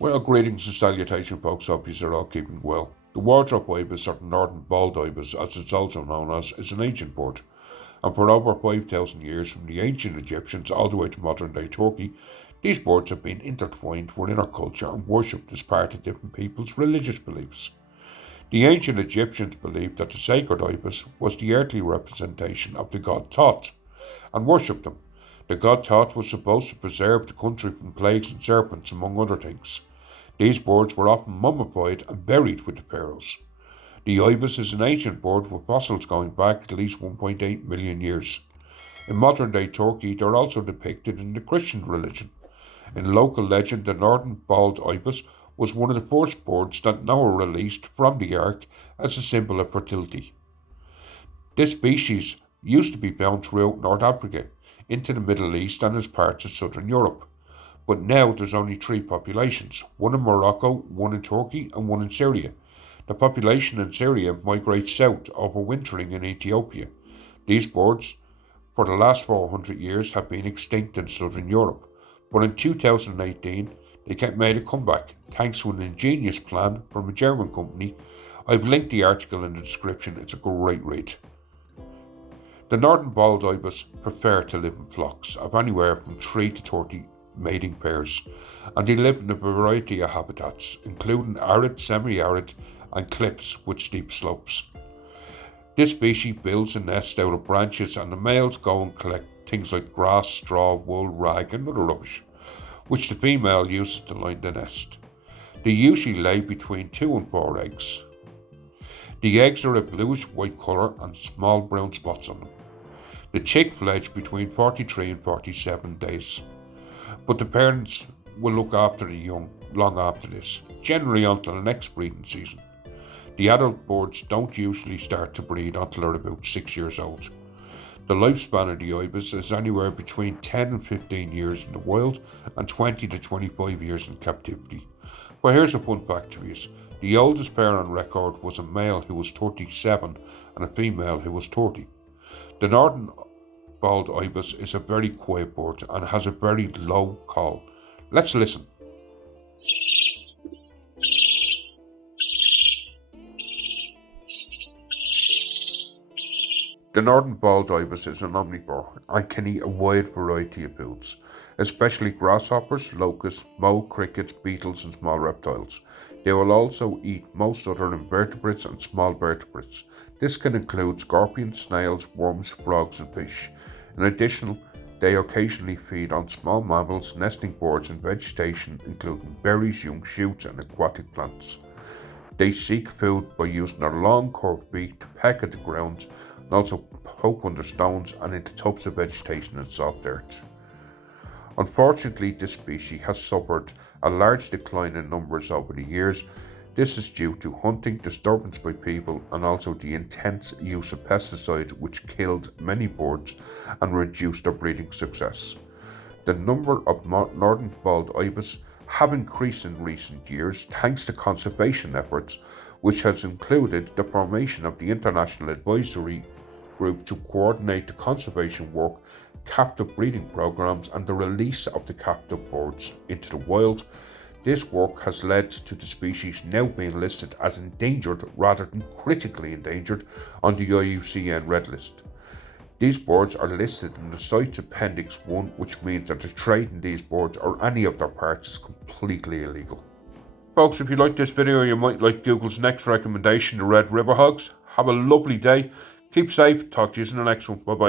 Well, greetings and salutations, folks. Hope you're all keeping well. The wardrobe ibis, or the Northern Bald Ibis, as it's also known as, is an ancient bird. And for over 5,000 years, from the ancient Egyptians all the way to modern day Turkey, these birds have been intertwined within our culture and worshipped as part of different people's religious beliefs. The ancient Egyptians believed that the sacred ibis was the earthly representation of the god Thoth, and worshipped him. The god Thoth was supposed to preserve the country from plagues and serpents, among other things. These birds were often mummified and buried with the pharaohs. The ibis is an ancient bird with fossils going back at least 1.8 million years. In modern day Turkey, they are also depicted in the Christian religion. In local legend, the Northern Bald Ibis was one of the first birds that Noah released from the ark as a symbol of fertility. This species used to be found throughout North Africa, into the Middle East and as parts of southern Europe. But now there's only three populations, one in Morocco, one in Turkey and one in Syria. The population in Syria migrates south, overwintering in Ethiopia. These birds, for the last 400 years, have been extinct in southern Europe. But in 2018, they made a comeback, thanks to an ingenious plan from a German company. I've linked the article in the description. It's a great read. The Northern Bald Ibis prefer to live in flocks of anywhere from 3 to 30 mating pairs, and they live in a variety of habitats, including arid, semi-arid, and cliffs with steep slopes. This species builds a nest out of branches, and the males go and collect things like grass, straw, wool, rag, and other rubbish, which the female uses to line the nest. They usually lay between 2 and 4 eggs. The eggs are a bluish-white colour and small brown spots on them. The chick fledge between 43 and 47 days, but the parents will look after the young long after this, generally until the next breeding season. The adult birds don't usually start to breed until they're about 6 years old. The lifespan of the ibis is anywhere between 10 and 15 years in the wild and 20 to 25 years in captivity. But here's a fun fact for you. The oldest pair on record was a male who was 37 and a female who was 30. The Northern Bald Ibis is a very quiet bird and has a very low call. Let's listen. The Northern Bald Ibis is an omnivore and can eat a wide variety of foods, especially grasshoppers, locusts, mole crickets, beetles and small reptiles. They will also eat most other invertebrates and small vertebrates. This can include scorpions, snails, worms, frogs and fish. In addition, they occasionally feed on small mammals, nesting birds and vegetation, including berries, young shoots and aquatic plants. They seek food by using their long curved beak to peck at the ground and also poke under stones and into tubs of vegetation and soft earth. Unfortunately, this species has suffered a large decline in numbers over the years. This is due to hunting, disturbance by people, and also the intense use of pesticides, which killed many birds and reduced their breeding success. The number of Northern Bald Ibis have increased in recent years thanks to conservation efforts, which has included the formation of the International Advisory Group to coordinate the conservation work, captive breeding programs and the release of the captive birds into the wild. This work has led to the species now being listed as endangered rather than critically endangered on the IUCN Red List. These birds are listed in the CITES Appendix 1, which means that the trade in these birds or any of their parts is completely illegal. Folks, if you like this video, you might like Google's next recommendation, the red river hogs. Have a lovely day. Keep safe. Talk to you in the next one. Bye bye.